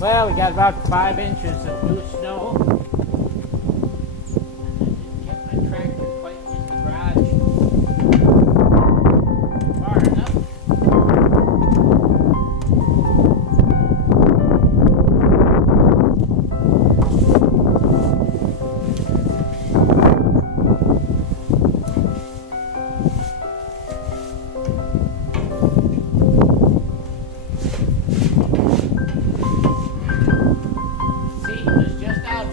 Well, we got about 5 inches of new snow. And I didn't get my tractor quite in the garage far enough.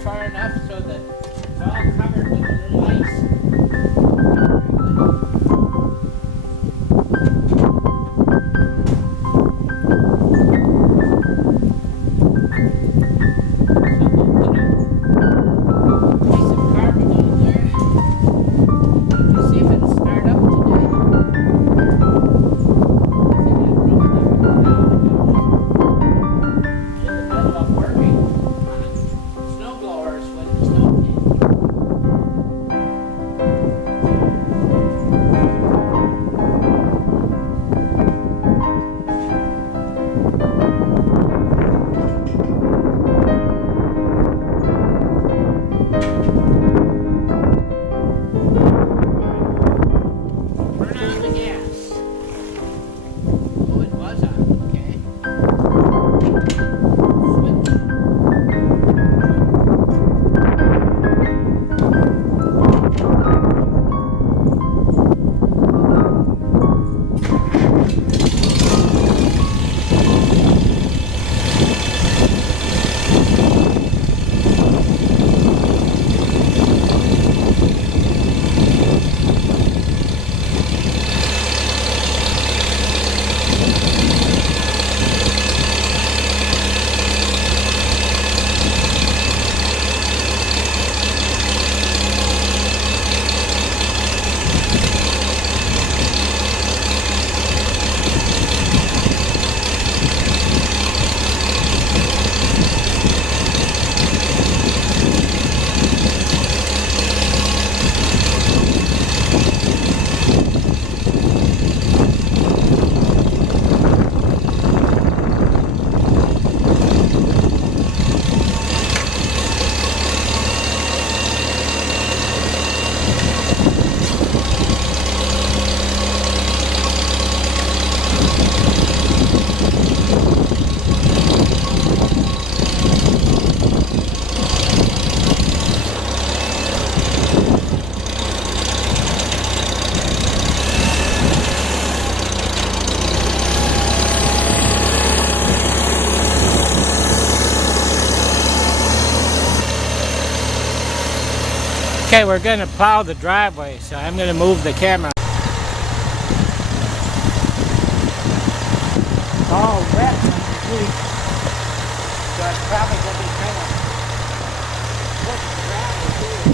Far enough so that it's all covered with a little ice. Piece of carpet on there. Let's see if it'll start up today. In the middle of working on snowblowers when the snow came. Turn on the gas. Oh, it was on. Okay. Switch. Okay, we're going to plow the driveway, so I'm going to move the camera. All wet underneath, so it's probably going to be kind of push the gravel too.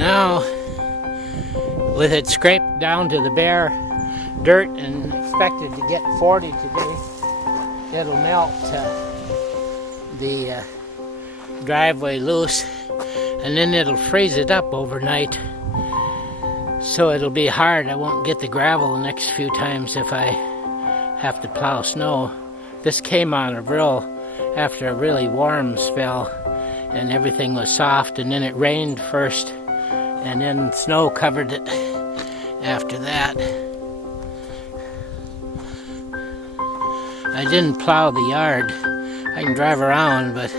Now, with it scraped down to the bare dirt and expected to get 40 today, it'll melt the driveway loose, and then it'll freeze it up overnight. So it'll be hard. I won't get the gravel the next few times if I have to plow snow. This came on after a really warm spell, and everything was soft, and then it rained first, and then snow covered it after that. I didn't plow the yard. I can drive around, but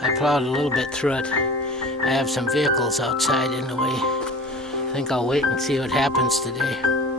I plowed a little bit through it. I have some vehicles outside in the way. I think I'll wait and see what happens today.